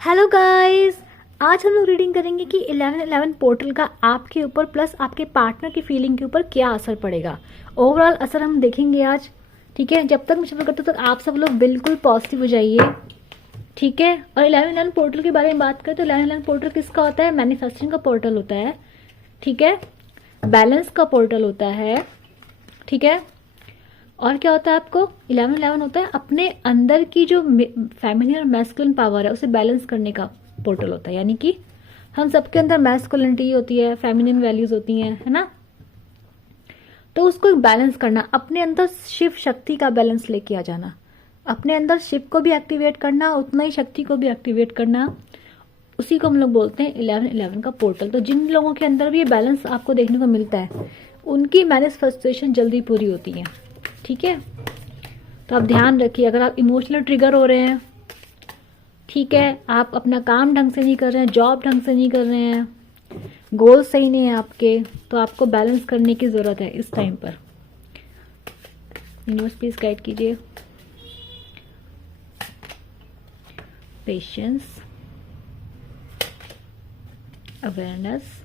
Hello guys, आज हम लोग रीडिंग करेंगे कि 1111 पोर्टल का आपके ऊपर प्लस आपके पार्टनर की फीलिंग के ऊपर क्या असर पड़ेगा। ओवरऑल असर हम देखेंगे आज। ठीक है, जब तक मैं सफर करता हूँ तक आप सब लोग बिल्कुल पॉजिटिव हो जाइए। ठीक है, और 1111 पोर्टल के बारे में बात करें तो 1111 पोर्टल किसका होता है? मैनिफेस्टिंग का पोर्टल होता है। ठीक है, बैलेंस का पोर्टल होता है। ठीक है, और क्या होता है आपको? 1111 होता है अपने अंदर की जो फेमिनिन और मैस्कुलिन पावर है उसे बैलेंस करने का पोर्टल होता है। यानी कि हम सबके अंदर मैस्कुलिनिटी होती है, फेमिनिन वैल्यूज होती हैं, है ना। तो उसको बैलेंस करना, अपने अंदर शिव शक्ति का बैलेंस लेके आ जाना, अपने अंदर शिव को भी एक्टिवेट करना, उतना ही शक्ति को भी एक्टिवेट करना, उसी को हम लोग बोलते हैं 1111 का पोर्टल। तो जिन लोगों के अंदर भी ये बैलेंस आपको देखने को मिलता है उनकी मैनिफेस्टेशन जल्दी पूरी होती है। ठीक है, तो आप ध्यान रखिए, अगर आप इमोशनल ट्रिगर हो रहे हैं, ठीक है, आप अपना काम ढंग से नहीं कर रहे हैं, जॉब ढंग से नहीं कर रहे हैं, गोल सही नहीं है आपके, तो आपको बैलेंस करने की ज़रूरत है इस टाइम पर। यूनिवर्स प्लीज गाइड कीजिए। पेशेंस, अवेयरनेस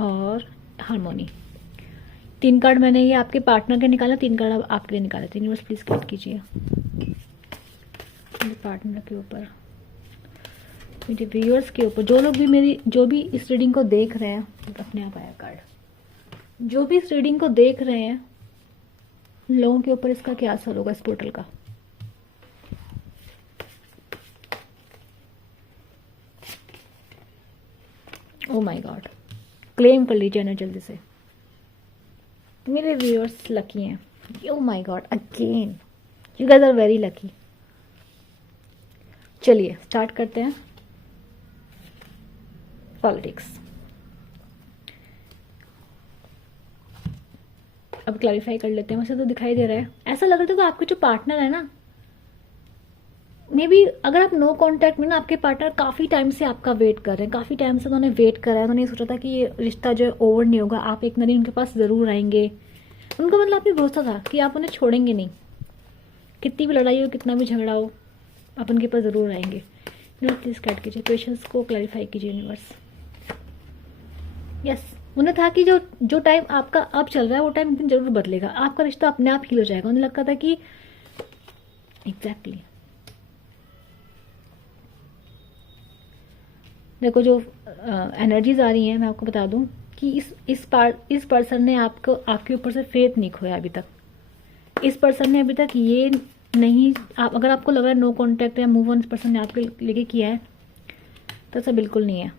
और हार्मोनी। 3 कार्ड मैंने ये आपके पार्टनर के निकाला, 3 कार्ड आपके लिए निकाले थे। यूनिवर्स प्लीज गाइड कीजिए मेरे पार्टनर के ऊपर, मेरे व्यूअर्स के ऊपर, जो भी इस रीडिंग को देख रहे हैं। अपने आप आया कार्ड। जो भी इस रीडिंग को देख रहे हैं उन लोगों के ऊपर इसका क्या असर होगा, इस पोर्टल का। ओ माय गॉड, क्लेम कर लीजिए ना जल्दी से। मेरे व्यूअर्स लकी हैं। Oh my God, again you guys are very lucky. चलिए स्टार्ट करते हैं। पॉलिटिक्स। अब क्लैरिफाई कर लेते हैं। वैसे तो दिखाई दे रहा है, ऐसा लग रहा था कि आपके जो पार्टनर है ना, मे बी अगर आप नो कांटेक्ट में ना, आपके पार्टनर काफ़ी टाइम से आपका वेट कर रहे हैं, काफ़ी टाइम से उन्होंने वेट करा है, उन्होंने सोचा था कि ये रिश्ता जो है ओवर नहीं होगा, आप एक ना दिन उनके पास ज़रूर आएंगे। उनको मतलब आपने भरोसा था कि आप उन्हें छोड़ेंगे नहीं, कितनी भी लड़ाई हो, कितना भी झगड़ा हो, आप उनके पास ज़रूर आएंगे। यूनिवर्स प्लीज काट कीजिए, क्वेश्चंस को क्लैरिफाई कीजिए यूनिवर्स। यस, उन्हें था कि जो जो टाइम आपका अब चल रहा है वो टाइम एक दिन जरूर बदलेगा, आपका रिश्ता अपने आप हील हो जाएगा। उन्हें लगता था कि एग्जैक्टली देखो जो एनर्जीज आ रही हैं, मैं आपको बता दूं कि इस पर्सन ने आपको आपके ऊपर से फेथ नहीं खोया अभी तक। इस पर्सन ने अभी तक ये नहीं, आप अगर आपको लग रहा है नो कांटेक्ट या मूव ऑन इस पर्सन ने आपके लेके किया है, तो ऐसा बिल्कुल नहीं है।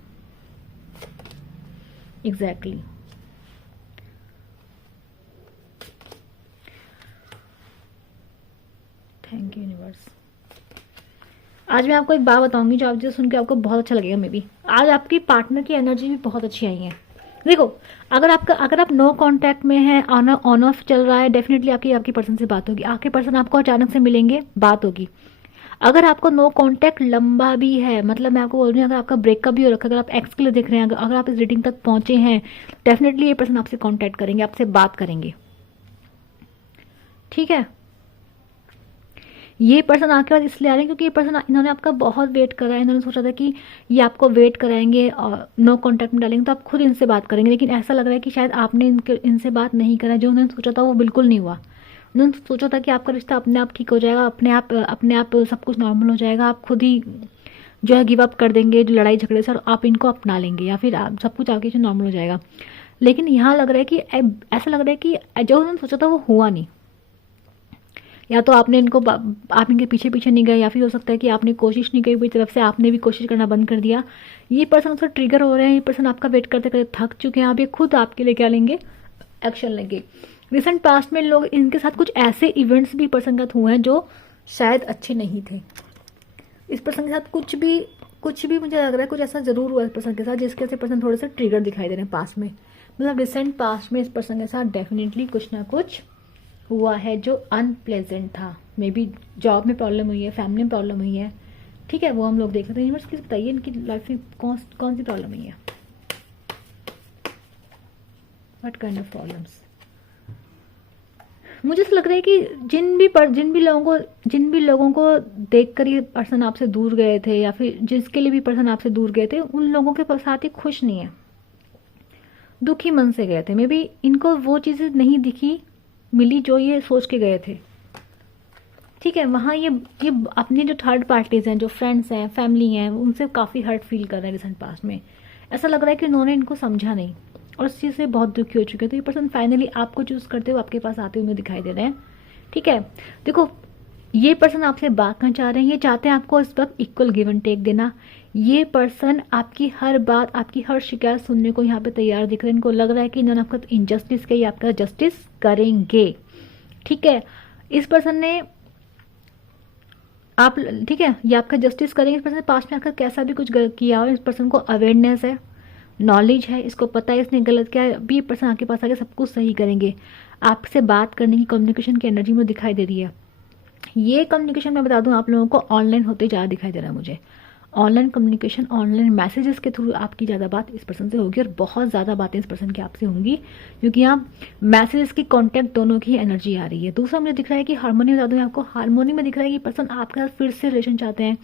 Exactly thank you universe. आज मैं आपको एक बात बताऊंगी जो आप जो सुन के आपको बहुत अच्छा लगेगा। मे बी आज आपकी पार्टनर की एनर्जी भी बहुत अच्छी आई है। देखो, अगर आप नो कांटेक्ट में हैं, ऑन ऑफ चल रहा है, डेफिनेटली आपकी पर्सन से बात होगी, आपके पर्सन आपको अचानक से मिलेंगे, बात होगी। अगर आपको नो कांटेक्ट लंबा भी है, मतलब मैं आपको बोल रही हूँ, अगर आपका ब्रेकअप भी हो रखा है, अगर आप एक्स के लिए देख रहे हैं, अगर आप इस रीडिंग तक पहुंचे हैं, डेफिनेटली ये पर्सन आपसे कांटेक्ट करेंगे, आपसे बात करेंगे। ठीक है, ये पर्सन आपके पास इसलिए आ रहे हैं क्योंकि ये पर्सन, इन्होंने आपका बहुत वेट करा है, इन्होंने सोचा था कि ये आपको वेट कराएंगे और नो कांटेक्ट में डालेंगे तो आप खुद इनसे बात करेंगे। लेकिन ऐसा लग रहा है कि शायद आपने इनसे बात नहीं करा, जो उन्होंने सोचा था वो बिल्कुल नहीं हुआ। उन्होंने सोचा था कि आपका रिश्ता अपने आप ठीक हो जाएगा, अपने आप सब कुछ नॉर्मल हो जाएगा, आप खुद ही जो है गिव अप कर देंगे जो लड़ाई झगड़े से, और आप इनको अपना लेंगे, या फिर सब कुछ आगे जो नॉर्मल हो जाएगा। लेकिन यहाँ लग रहा है कि ऐसा लग रहा है कि जो उन्होंने सोचा था वो हुआ नहीं। या तो आपने आप इनके पीछे पीछे नहीं गए, या फिर हो सकता है कि आपने कोशिश नहीं की पूरी तरफ से, आपने भी कोशिश करना बंद कर दिया। ये पर्सन उसका ट्रिगर हो रहे हैं, ये पर्सन आपका वेट करते करते थक चुके हैं, आप ये खुद आपके लिए क्या लेंगे, एक्शन लेंगे। रिसेंट पास्ट में लोग, इनके साथ कुछ ऐसे इवेंट्स भी पर्सन के साथ हुए हैं जो शायद अच्छे नहीं थे। इस पर्सन के साथ कुछ भी मुझे लग रहा है कुछ ऐसा जरूर हुआ इस पर्सन के साथ जिसके से पर्सन थोड़े से ट्रिगर दिखाई दे रहे हैं पास्ट में। मतलब रिसेंट पास्ट में इस पर्सन के साथ डेफिनेटली कुछ ना कुछ हुआ है जो अनप्लेजेंट था। मे बी जॉब में प्रॉब्लम हुई है, फैमिली में प्रॉब्लम हुई है। ठीक है, वो हम लोग देख रहे हैं। यूनिवर्स प्लीज बताइए इनकी लाइफ में कौन सी प्रॉब्लम हुई है। What kind of problems. मुझे ऐसा लग रहा है कि जिन भी लोगों को देखकर ये पर्सन आपसे दूर गए थे, या फिर जिसके लिए भी पर्सन आपसे दूर गए थे, उन लोगों के साथ ही खुश नहीं है, दुखी मन से गए थे। मे बी इनको वो चीज़ें नहीं दिखी मिली जो ये सोच के गए थे। ठीक है, वहाँ ये अपने जो थर्ड पार्टीज हैं, जो फ्रेंड्स हैं, फैमिली हैं, उनसे काफ़ी हर्ट फील कर रहे हैं रिसेंट पास्ट में। ऐसा लग रहा है कि उन्होंने इनको समझा नहीं और उस चीज़ से बहुत दुखी हो चुके हैं। तो ये पर्सन फाइनली आपको चूज करते हुए आपके पास आते हुए दिखाई दे रहे हैं। ठीक है, देखो ये पर्सन आपसे बात करना चाह रहे हैं, ये चाहते हैं आपको इस वक्त इक्वल गिव एंड टेक देना। ये पर्सन आपकी हर बात, आपकी हर शिकायत सुनने को यहाँ पे तैयार दिख रहे हैं। इनको लग रहा है कि इन्होंने आपका इनजस्टिस किया, ये आपका जस्टिस करेंगे। ठीक है, इस पर्सन ने आप, ठीक है, ये आपका जस्टिस करेंगे। इस पर्सन पास्ट में आकर कैसा भी कुछ गलत किया और इस पर्सन को अवेयरनेस है, नॉलेज है, इसको पता है इसने गलत किया है। अभी ये पर्सन आपके पास आके सब कुछ सही करेंगे। आपसे बात करने की कम्युनिकेशन की एनर्जी में दिखाई दे रही है। ये कम्युनिकेशन मैं बता दूं आप लोगों को ऑनलाइन होते ज़्यादा दिखाई दे रहा है मुझे। ऑनलाइन कम्युनिकेशन, ऑनलाइन मैसेजेस के थ्रू आपकी ज़्यादा बात इस पर्सन से होगी और बहुत ज़्यादा बातें इस पर्सन की आपसे होंगी, क्योंकि यहाँ मैसेजेस की कॉन्टैक्ट दोनों की एनर्जी आ रही है। दूसरा मुझे दिख रहा है कि हार्मोनी बता दूँ आपको, हार्मोनी में दिख रहा है कि पर्सन आपके साथ फिर से रिलेशन चाहते हैं,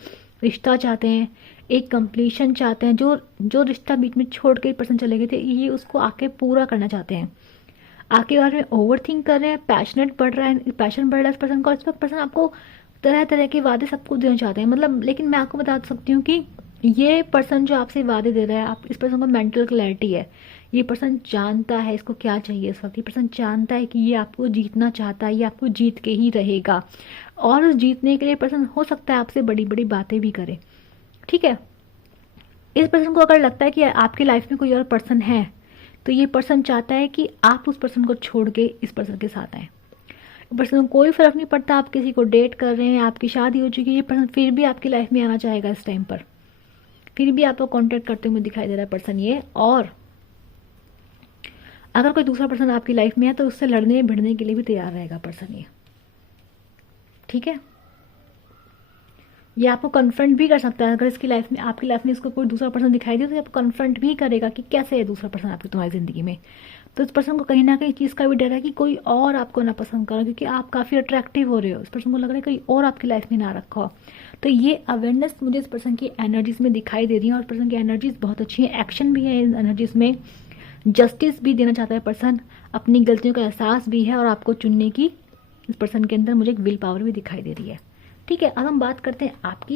रिश्ता चाहते हैं, एक कंप्लीशन चाहते हैं। जो रिश्ता बीच में छोड़ के पर्सन चले गए थे, ये उसको आके पूरा करना चाहते हैं। आपके बारे में ओवर थिंक कर रहे हैं, पैशनेट बढ़ रहा है, पैशन बढ़ रहा है इस पर्सन का। इस वक्त पर्सन आपको तरह तरह के वादे सब कुछ देना चाहते हैं, मतलब। लेकिन मैं आपको बता सकती हूँ कि ये पर्सन जो आपसे वादे दे रहा है, आप इस पर्सन को मेंटल क्लैरिटी है। ये पर्सन जानता है इसको क्या चाहिए इस वक्त। ये पर्सन जानता है कि ये आपको जीतना चाहता है, ये आपको जीत के ही रहेगा। और उस जीतने के लिए पर्सन हो सकता है आपसे बड़ी बड़ी बातें भी करे। ठीक है, इस पर्सन को अगर लगता है कि आपकी लाइफ में कोई और पर्सन है, तो ये पर्सन चाहता है कि आप उस पर्सन को छोड़ के इस पर्सन के साथ आए। पर्सन को कोई फर्क नहीं पड़ता आप किसी को डेट कर रहे हैं, आपकी शादी हो चुकी है, ये पर्सन फिर भी आपकी लाइफ में आना चाहेगा इस टाइम पर, फिर भी आपको कांटेक्ट करते हुए दिखाई दे रहा है पर्सन ये। और अगर कोई दूसरा पर्सन आपकी लाइफ में है तो उससे लड़ने भिड़ने के लिए भी तैयार रहेगा पर्सन ये। ठीक है, ये आपको कन्फ्रंट भी कर सकता है। अगर इसकी लाइफ में, आपकी लाइफ में इसको कोई दूसरा पर्सन दिखाई दे तो आपको कन्फ्रंट भी करेगा कि कैसे है दूसरा पर्सन आपकी तुम्हारी जिंदगी में। तो इस पर्सन को कहीं ना कहीं चीज़ का भी डर है कि कोई और आपको ना पसंद करो, क्योंकि आप काफ़ी अट्रैक्टिव हो रहे हो। इस पर्सन को लग रहा है कोई और आपकी लाइफ में ना रखा हो। तो ये अवेयरनेस मुझे इस पर्सन की एनर्जीज में दिखाई दे रही है और पर्सन की एनर्जीज बहुत अच्छी है, एक्शन भी है इन एनर्जीज में, जस्टिस भी देना चाहता है पर्सन, अपनी गलतियों का एहसास भी है और आपको चुनने की इस पर्सन के अंदर मुझे एक विल पावर भी दिखाई दे रही है। ठीक है, अब हम बात करते हैं आपकी।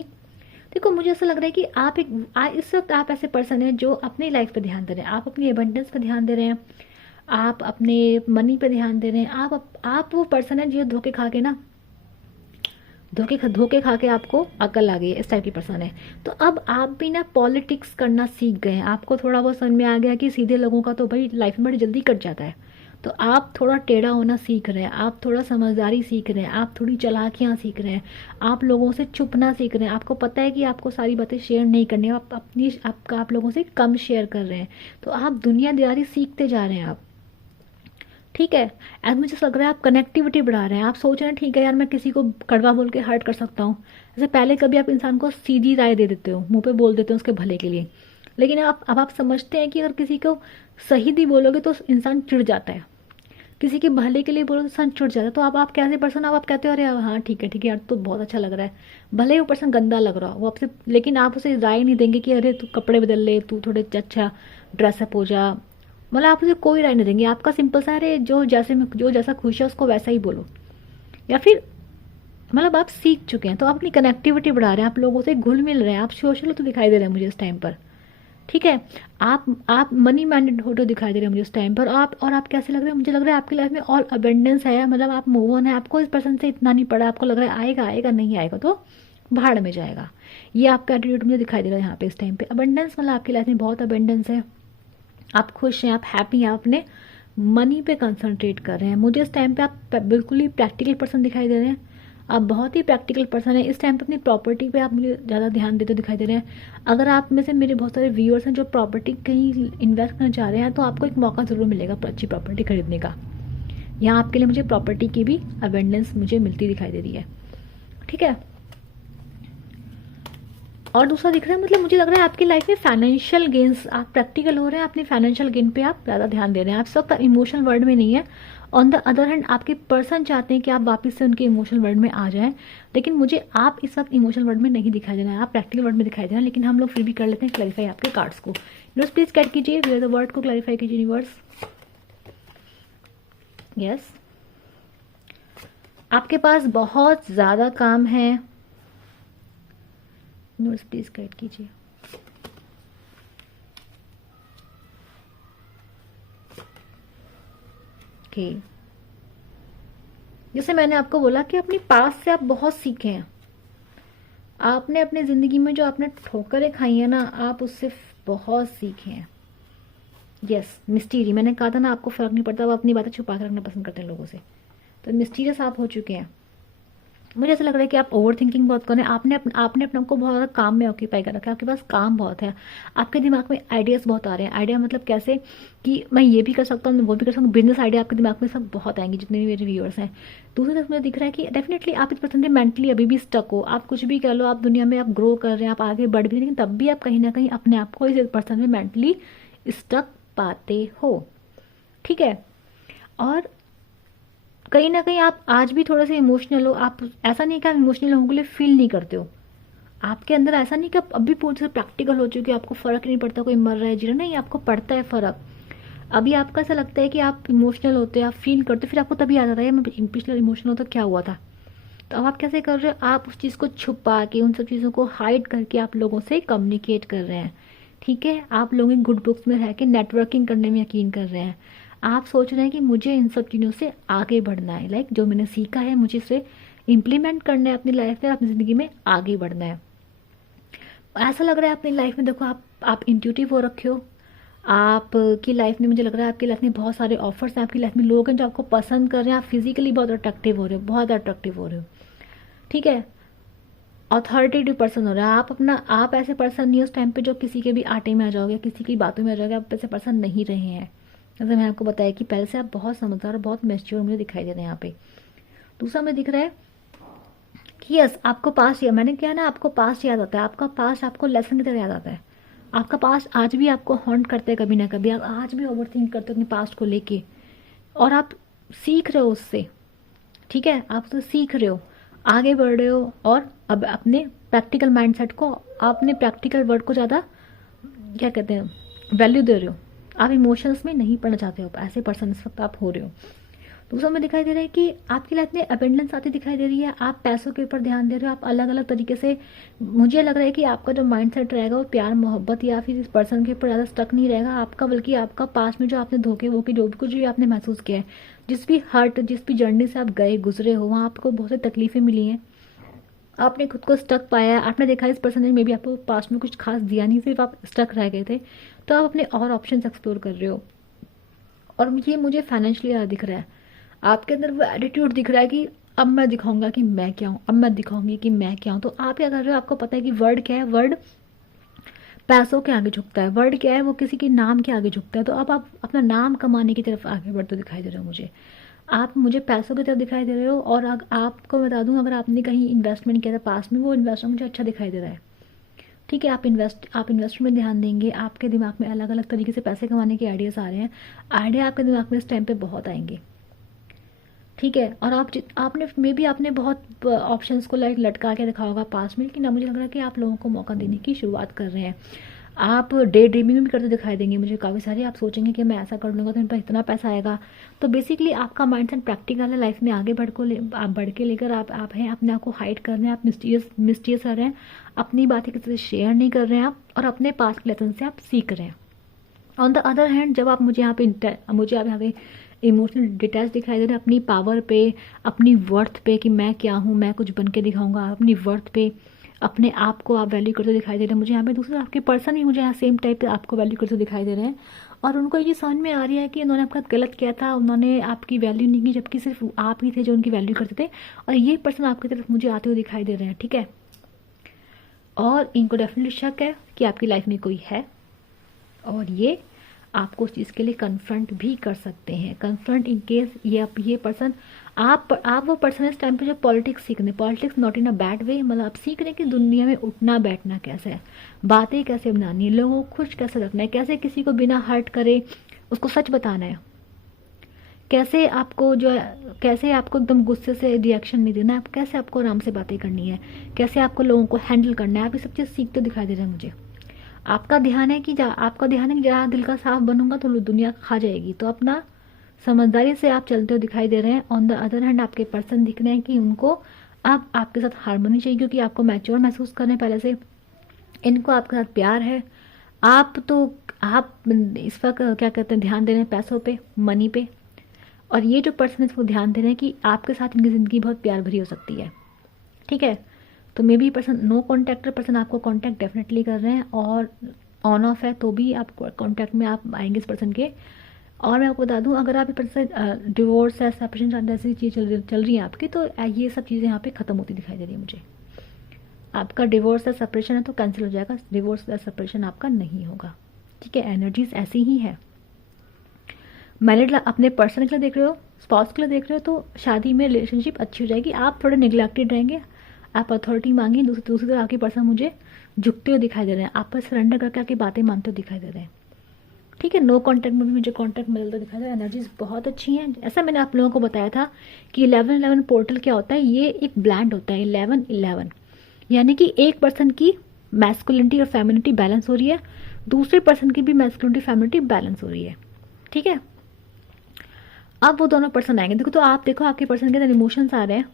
देखो मुझे ऐसा लग रहा है कि इस वक्त आप ऐसे पर्सन हैं जो अपनी लाइफ पे ध्यान दे रहे हैं, आप अपनी एबंडेंस पे ध्यान दे रहे हैं, आप अपने मनी पे ध्यान दे रहे हैं। आप वो पर्सन है जो धोखे खा के ना, धोखे खा के आपको अकल आ गई है, इस टाइप की पर्सन है। तो अब आप भी ना पॉलिटिक्स करना सीख गए हैं, आपको थोड़ा बहुत समझ में आ गया कि सीधे लोगों का तो भाई लाइफ में बड़ी जल्दी कट जाता है। तो आप थोड़ा टेढ़ा होना सीख रहे हैं, आप थोड़ा समझदारी सीख रहे हैं, आप थोड़ी चालाकियाँ सीख रहे हैं, आप लोगों से छुपना सीख रहे हैं। आपको पता है कि आपको सारी बातें शेयर नहीं करनी है, आप लोगों से कम शेयर कर रहे हैं। तो आप दुनियादारी सीखते जा रहे हैं आप। ठीक है, एज मुझे लग रहा है आप कनेक्टिविटी बढ़ा रहे हैं। आप सोच रहे हैं ठीक है यार मैं किसी को कड़वा बोल के हर्ट कर सकता हूँ। जैसे पहले कभी आप इंसान को सीधी राय दे देते हो, मुंह पे बोल देते हो उसके भले के लिए, लेकिन अब आप समझते हैं कि अगर किसी को सही भी बोलोगे तो इंसान चिढ़ जाता है, किसी के भले के लिए बोलो तो इंसान चिढ़ जाता है। तो आप कैसे पर्सन, आप कहते हो अरे हाँ ठीक है यार तो बहुत अच्छा लग रहा है, भले ही वो पर्सन गंदा लग रहा हो वो आपसे, लेकिन आप उसे राय नहीं देंगे कि अरे तू कपड़े बदल ले, तू थोड़े अच्छा ड्रेसअप हो जा, मतलब आप उसे कोई राय नहीं देंगे। आपका सिंपल सा अरे जो जैसा खुश है उसको वैसा ही बोलो, या फिर मतलब आप सीख चुके हैं। तो आप अपनी कनेक्टिविटी बढ़ा रहे हैं, आप लोगों से घुल मिल रहे हैं, आप सोशल तो दिखाई दे रहे हैं मुझे इस टाइम पर। ठीक है, आप मनी माइंडेड हो तो दिखाई दे रहे हैं मुझे उस टाइम पर। आप कैसे लग रहे हैं, मुझे लग रहा है आपकी लाइफ में और अबेंडेंस है, मतलब आप मूव ऑन है, आपको इस पर्सन से इतना नहीं पड़ा, आपको लग रहा है आएगा नहीं आएगा तो भाड़ में जाएगा। ये आपका एटीट्यूड मुझे दिखाई दे रहा है यहाँ पे इस टाइम पे। अबेंडेंस मतलब आपकी लाइफ में बहुत अबेंडेंस है, आप खुश हैं, आप हैप्पी हैं, आप अपने मनी पे कंसंट्रेट कर रहे हैं। मुझे इस टाइम पे आप बिल्कुल ही प्रैक्टिकल पर्सन दिखाई दे रहे हैं, आप बहुत ही प्रैक्टिकल पर्सन है। इस टाइम पे अपनी प्रॉपर्टी पे आप मुझे ज़्यादा ध्यान देते दिखाई दे रहे हैं। अगर आप में से मेरे बहुत सारे व्यूअर्स हैं जो प्रॉपर्टी कहीं इन्वेस्ट करना चाह रहे हैं तो आपको एक मौका ज़रूर मिलेगा अच्छी प्रॉपर्टी खरीदने का। यहाँ आपके लिए मुझे प्रॉपर्टी की भी अवेंडेंस मुझे मिलती दिखाई दे रही है। ठीक है, और दूसरा दिख रहा है, मतलब मुझे लग रहा है आपकी लाइफ में फाइनेंशियल गेन्स, आप प्रैक्टिकल हो रहे हैं, अपनी फाइनेंशियल गेन पे आप ज़्यादा ध्यान दे रहे हैं। आप इस वक्त इमोशनल वर्ल्ड में नहीं है ऑन द अदर हैंड आपके पर्सन चाहते हैं कि आप वापस से उनके इमोशनल वर्ल्ड में आ जाएं, लेकिन मुझे आप इस वक्त इमोशनल वर्ल्ड में नहीं दिखाई देना है, आप प्रैक्टिकल वर्ल्ड में दिखाई देना, लेकिन हम लोग फिर भी कर लेते हैं क्लैरिफाई आपके कार्ड्स को। यूनिवर्स प्लीज कैट कीजिए, द वर्ड को क्लैरिफाई कीजिए यूनिवर्स। यस, आपके पास बहुत ज़्यादा काम है, यूनिवर्स प्लीज कैट कीजिए। ओके, जैसे मैंने आपको बोला कि अपनी पास से आप बहुत सीखे हैं, आपने अपनी ज़िंदगी में जो आपने ठोकरें खाई हैं ना, आप उससे बहुत सीखे हैं। यस, मिस्टीरियस, मैंने कहा था ना आपको फ़र्क नहीं पड़ता, वो अपनी बातें छुपा कर रखना पसंद करते हैं लोगों से, तो मिस्टीरियस आप हो चुके हैं। मुझे ऐसा लग रहा है कि आप ओवर थिंकिंग बहुत करें, आपने अपने को बहुत ज़्यादा काम में ऑक्यूपाई कर रखा है, आपके पास काम बहुत है, आपके दिमाग में आइडियाज़ बहुत आ रहे हैं। आइडिया मतलब कैसे कि मैं ये भी कर सकता हूँ, मैं वो भी कर सकता हूँ, बिजनेस आइडिया आपके दिमाग में सब बहुत आएंगे, जितने भी मेरे व्यूअर्स हैं। दूसरी तरफ मुझे दिख रहा है कि डेफिनेटली आप इस पर्सन से मेंटली अभी भी स्टक हो, आप कुछ भी कह लो, आप दुनिया में आप ग्रो कर रहे हैं, आप आगे बढ़ भी, लेकिन तब भी आप कहीं ना कहीं अपने आप को इस पर्सन में मेंटली स्टक पाते हो, ठीक है। और कहीं ना कहीं आप आज भी थोड़े से इमोशनल हो, आप ऐसा नहीं कि आप इमोशनल लोगों के लिए फील नहीं करते हो, आपके अंदर ऐसा नहीं कि आप अभी पूरी से प्रैक्टिकल हो चुके हो, आपको फ़र्क नहीं पड़ता कोई मर रहा है जी रहा, नहीं, आपको पड़ता है फ़र्क। अभी आपका ऐसा लगता है कि आप इमोशनल होते हैं, आप फील करते हो, फिर आपको तभी याद आता है मैं पिछले इमोशनल होता क्या हुआ था। तो अब आप कैसे कर रहे हो, आप उस चीज़ को छुपा के, उन सब चीज़ों को हाइड करके आप लोगों से कम्युनिकेट कर रहे हैं, ठीक है। आप लोगों की गुड बुक्स में रह के नेटवर्किंग करने में यकीन कर रहे हैं, आप सोच रहे हैं कि मुझे इन सब चीज़ों से आगे बढ़ना है, लाइक जो मैंने सीखा है मुझे इसे इम्प्लीमेंट करना है अपनी लाइफ में, अपनी ज़िंदगी में आगे बढ़ना है। ऐसा लग रहा है अपनी लाइफ में, देखो आप इंट्यूटिव हो रखे हो, आपकी लाइफ में मुझे लग रहा है आपकी लाइफ में बहुत सारे ऑफर्स हैं, आपकी लाइफ में लोग हैं जो आपको पसंद कर रहे हैं, आप फिजिकली बहुत अट्रैक्टिव हो रहे हो, बहुत अट्रैक्टिव हो रहे हो, ठीक है। अथॉरिटेटिव पर्सन हो रहा है आप ऐसे पर्सन नहीं हो उस टाइम पे जो किसी के भी आटे में आ जाओगे, किसी की बातों में आ जाओगे, आप ऐसे पर्सन नहीं रहे हैं। जैसे मैंने आपको बताया कि पहले से आप बहुत समझदार और बहुत मैच्योर मुझे दिखाई दे रहे हैं यहाँ पे। दूसरा मुझे दिख रहा है कि यस, आपको पास्ट याद, मैंने क्या ना, आपको पास्ट याद आता है, आपका पास्ट आपको लेसन की तरह याद आता है, आपका पास्ट आज भी आपको हॉन्ट करता है कभी ना कभी, आप आज भी ओवर थिंक करते हो अपने पास्ट को लेके, और आप सीख रहे हो उससे, ठीक है, आप उससे सीख रहे हो, आगे बढ़ रहे हो, और अब अपने प्रैक्टिकल माइंडसेट को, अपने प्रैक्टिकल वर्ड को ज़्यादा क्या कहते हैं वैल्यू दे रहे हो, आप इमोशंस में नहीं पड़ना चाहते हो, ऐसे पर्सन इस वक्त आप हो रहे हो। दूसरा में दिखाई दे रहा है कि आपकी लाइफ में अबेंडेंस आती दिखाई दे रही है, आप पैसों के ऊपर ध्यान दे रहे हो, आप अलग अलग तरीके से, मुझे लग रहा है कि आपका जो माइंड सेट रहेगा वो प्यार मोहब्बत या फिर इस पर्सन के ऊपर ज़्यादा स्टक नहीं रहेगा आपका, बल्कि आपका पास में जो आपने धोखे वो की जो भी कुछ भी आपने महसूस किया है, जिस भी हर्ट, जिस भी जर्नी से आप गए गुजरे हो, वहाँ आपको बहुत सी तकलीफें मिली हैं, आपने खुद को स्टक पाया, आपने देखा इस पर्सन ने मे भी आपको पास्ट में कुछ खास दिया नहीं, सिर्फ आप स्टक रह गए थे, तो आप अपने और ऑप्शंस एक्सप्लोर कर रहे हो। और ये मुझे फाइनेंशियली दिख रहा है, आपके अंदर वो एटीट्यूड दिख रहा है कि अब मैं दिखाऊंगा कि मैं क्या हूँ, अब मैं दिखाऊंगी कि मैं क्या हूँ। तो आप क्या कर रहे हो, आपको पता है कि वर्ड क्या है, वर्ड पैसों के आगे झुकता है, वर्ड क्या है, वो किसी के नाम के आगे झुकता है। तो अब आप अपना नाम कमाने की तरफ आगे बढ़ते दिखाई दे रहे हो मुझे, आप मुझे पैसों की तरफ दिखाई दे रहे हो। और आपको बता दूं, अगर आपने कहीं इन्वेस्टमेंट किया था पास में, वो इन्वेस्टमेंट मुझे अच्छा दिखाई दे रहा है, ठीक है। आप इन्वेस्टमेंट में ध्यान देंगे, आपके दिमाग में अलग अलग तरीके से पैसे कमाने के आइडियाज़ आ रहे हैं, आइडिया आपके दिमाग में इस टाइम पे बहुत आएंगे, ठीक है। और आपने मे बी आपने बहुत ऑप्शंस को लाइक लटका के रखा होगा पास में, लेकिन अब मुझे लग रहा है कि आप लोगों को मौका देने की शुरुआत कर रहे हैं। आप डे ड्रीमिंग भी करते दिखाई देंगे मुझे काफ़ी सारे, आप सोचेंगे कि मैं ऐसा कर लूँगा तो मेरे पास इतना पैसा आएगा। तो बेसिकली आपका माइंडसेट प्रैक्टिकल है, लाइफ में आगे आप बढ़ के लेकर आप हैं, अपने आप को हाइड कर रहे हैं, आप मिस्टीरियस कर रहे हैं, अपनी बातें किसी से शेयर नहीं कर रहे हैं आप, और अपने पास के लेसन से आप सीख रहे हैं। ऑन द अदर हैंड, जब आप मुझे आप यहाँ पे इमोशनल डिटेल्स दिखाई दे रहे हैं अपनी पावर पे, अपनी वर्थ पे कि मैं क्या हूँ, मैं कुछ बन के दिखाऊंगा, अपनी वर्थ पे, अपने आप को आप वैल्यू करते दिखाई दे रहे हैं मुझे यहाँ पे। दूसरे आपके पर्सन ही मुझे यहाँ सेम टाइप पे आपको वैल्यू करते दिखाई दे रहे हैं, और उनको ये समझ में आ रही है कि उन्होंने आपका गलत किया था, उन्होंने आपकी वैल्यू नहीं की, जबकि सिर्फ आप ही थे जो उनकी वैल्यू करते थे, और ये पर्सन आपकी तरफ मुझे आते हुए दिखाई दे रहे हैं, ठीक है। और इनको डेफिनेटली शक है कि आपकी लाइफ में कोई है, और ये आपको उस चीज़ के लिए कन्फ्रंट भी कर सकते हैं। कन्फ्रंट इन केस ये पर्सन, आप वो पर्सन इस टाइम पे जो पॉलिटिक्स सीख रहे हैं, politics not in a bad way, मतलब आप सीख रहे हैं कि दुनिया में उठना बैठना कैसे है, बातें कैसे बनानी है, लोगों को खुश कैसे रखना है, कैसे किसी को बिना हर्ट करे उसको सच बताना है, कैसे आपको जो है, कैसे आपको एकदम गुस्से से रिएक्शन नहीं देना है, कैसे आपको आराम से बातें करनी है, कैसे आपको लोगों को हैंडल करना है, आप ये सब चीज़ सीखते दिखाई दे रहा है मुझे। आपका ध्यान है कि जहाँ दिल का साफ बनूंगा तो दुनिया खा जाएगी। तो अपना समझदारी से आप चलते हुए दिखाई दे रहे हैं। ऑन द अदर हैंड आपके पर्सन दिख रहे हैं कि उनको अब आपके साथ हारमोनी चाहिए, क्योंकि आपको मैच्योर महसूस कर रहे हैं पहले से, इनको आपके साथ प्यार है। आप इस वक्त क्या कहते हैं, ध्यान दे रहे हैं पैसों पे, मनी पे, और ये जो पर्सन इसको ध्यान दे रहे हैं कि आपके साथ इनकी ज़िंदगी बहुत प्यार भरी हो सकती है। ठीक है, तो maybe person no contactor person आपको कॉन्टैक्ट डेफिनेटली कर रहे हैं, और ऑन ऑफ है तो भी आप कॉन्टैक्ट में आप आएंगे इस पर्सन के। और मैं आपको बता दूं, अगर आप पर्सन से डिवोर्स है, सेपरेशन ऐसी चीज़ चल रही है आपकी, तो ये सब चीज़ें यहाँ पे ख़त्म होती दिखाई दे रही है मुझे। आपका डिवोर्स या सेपरेशन है तो कैंसिल हो जाएगा, डिवोर्स या सेपरेशन आपका नहीं होगा। ठीक है, एनर्जीज ऐसी ही है। मैरिड अपने पर्सन के लिए देख रहे हो, स्पाउस के लिए देख रहे हो, तो शादी में रिलेशनशिप अच्छी हो जाएगी। आप थोड़े निगलेक्टेड रहेंगे, आप अथॉरिटी मांगी, दूसरी तरफ आपके पर्सन मुझे झुकते हुए दिखाई दे रहे हैं, आप पर सरेंडर करके आपकी बातें मानते हुए दिखाई दे रहे हैं। ठीक है, नो कॉन्टैक्ट में भी मुझे कॉन्टैक्ट मिलता दिखाई दे रहा है। एनर्जीज बहुत अच्छी हैं। ऐसा मैंने आप लोगों को बताया था कि 11-11 पोर्टल क्या होता है, ये एक ब्लैंड होता है 11-11, यानी कि एक पर्सन की मैस्कुलिनिटी और फेमिनिटी बैलेंस हो रही है, दूसरे पर्सन की भी मैस्कुलिनिटी फेमिनिटी बैलेंस हो रही है। ठीक है, अब वो दोनों पर्सन आएंगे। देखो, तो आप देखो आपके पर्सन के अंदर इमोशंस आ रहे हैं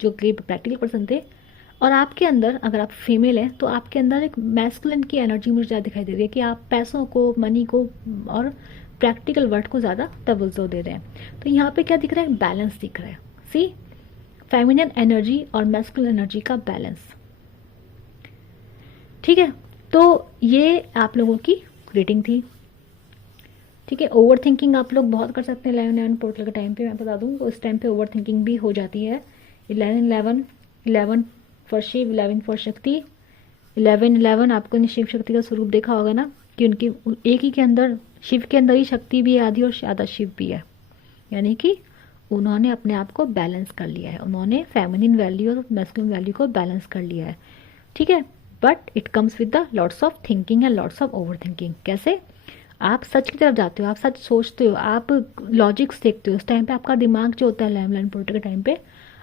जो कि प्रैक्टिकल पर्सन थे, और आपके अंदर अगर आप फीमेल हैं तो आपके अंदर एक मैस्कुलिन की एनर्जी मुझे ज़्यादा दिखाई दे रही है कि आप पैसों को, मनी को और प्रैक्टिकल वर्ड को ज़्यादा तवज्जो दे रहे हैं। तो यहाँ पे क्या दिख रहा है, बैलेंस दिख रहा है। सी, फेमिनिन एनर्जी और मैस्कुलिन एनर्जी का बैलेंस। ठीक है, तो ये आप लोगों की रीडिंग थी। ठीक है, ओवर थिंकिंग आप लोग बहुत कर सकते हैं 11-11 पोर्टल के टाइम पे। मैं बता दूँ तो इस टाइम पे ओवर थिंकिंग भी हो जाती है। 11-11 फॉर शिव, 11 फॉर शक्ति। 11-11 आपको शिव शक्ति का स्वरूप देखा होगा ना, कि उनकी एक ही के अंदर, शिव के अंदर ही शक्ति भी है आदि और आधा शिव भी है, यानी कि उन्होंने अपने आप को बैलेंस कर लिया है, उन्होंने फेमिनिन वैल्यू और मैस्कुलिन वैल्यू को बैलेंस कर लिया है। ठीक है, but it comes with the lots of thinking and lots of over thinking. कैसे? आप सच की तरफ जाते हो, आप सच सोचते हो, आप लॉजिक्स देखते हो। उस टाइम पे आपका दिमाग जो होता है 11-11 पोर्टल के टाइम पे,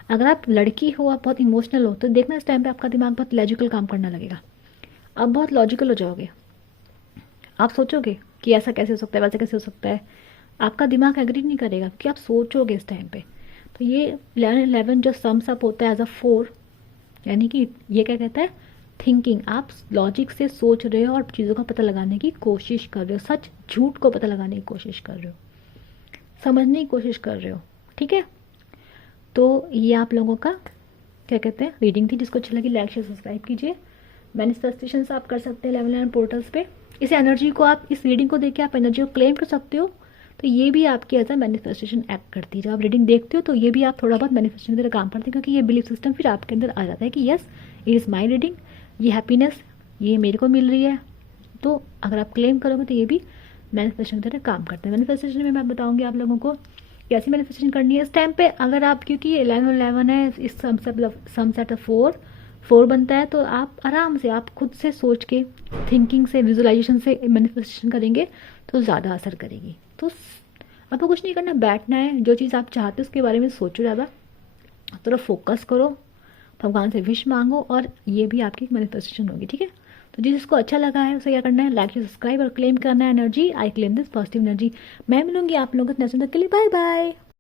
अगर आप लड़की हो, आप बहुत इमोशनल हो, तो देखना इस टाइम पे आपका दिमाग बहुत लॉजिकल काम करने लगेगा। आप बहुत लॉजिकल हो जाओगे, आप सोचोगे कि ऐसा कैसे हो सकता है, वैसा कैसे हो सकता है। आपका दिमाग एग्री नहीं करेगा क्योंकि आप सोचोगे इस टाइम पे। तो ये 11-11 जो सम्स अप होता है एज अ 4, यानी कि ये क्या कहता है, थिंकिंग। आप लॉजिक से सोच रहे हो और चीज़ों का पता लगाने की कोशिश कर रहे हो, सच झूठ को पता लगाने की कोशिश कर रहे हो, समझने की कोशिश कर रहे हो। ठीक है, तो ये आप लोगों का क्या कहते हैं रीडिंग थी। जिसको अच्छी लगी लाइक शेयर सब्सक्राइब कीजिए। मैनिफेस्टेशंस आप कर सकते हैं 11-11 पोर्टल्स पे। इस एनर्जी को आप, इस रीडिंग को देख के आप एनर्जी को क्लेम कर सकते हो। तो ये भी आपकी एज अ मैनिफेस्टेशन एक्ट करती है। जब आप रीडिंग देखते हो तो ये भी आप थोड़ा बहुत मैनिफेस्टेशन की तरह काम करते हैं, क्योंकि ये बिलीफ सिस्टम फिर आपके अंदर आ जाता है कि yes, it is my reading, ये हैप्पीनेस ये मेरे को मिल रही है। तो अगर आप क्लेम करोगे तो ये भी मैनिफेस्टेशन की तरह काम करते हैं। मैनिफेस्टेशन में मैं बताऊंगी आप लोगों को कैसी मैनिफेस्टेशन करनी है इस टाइम पे। अगर आप, क्योंकि 11-11 है, इस सम सेट 4 बनता है, तो आप आराम से, आप खुद से सोच के, थिंकिंग से, विजुअलाइजेशन से मैनिफेस्टेशन करेंगे तो ज़्यादा असर करेगी। तो आपको कुछ नहीं करना, बैठना है, जो चीज़ आप चाहते हो उसके बारे में सोचो, ज़्यादा थोड़ा फोकस करो, भगवान से विश मांगो, और ये भी आपकी मैनिफेस्टेशन होगी। ठीक है, तो जिसको अच्छा लगा है उसे क्या करना है, लाइक सब्सक्राइब और क्लेम करना है energy. I claim this positive energy. मैं मिलूंगी आप लोगों को नेक्स्ट के लिए। Bye bye.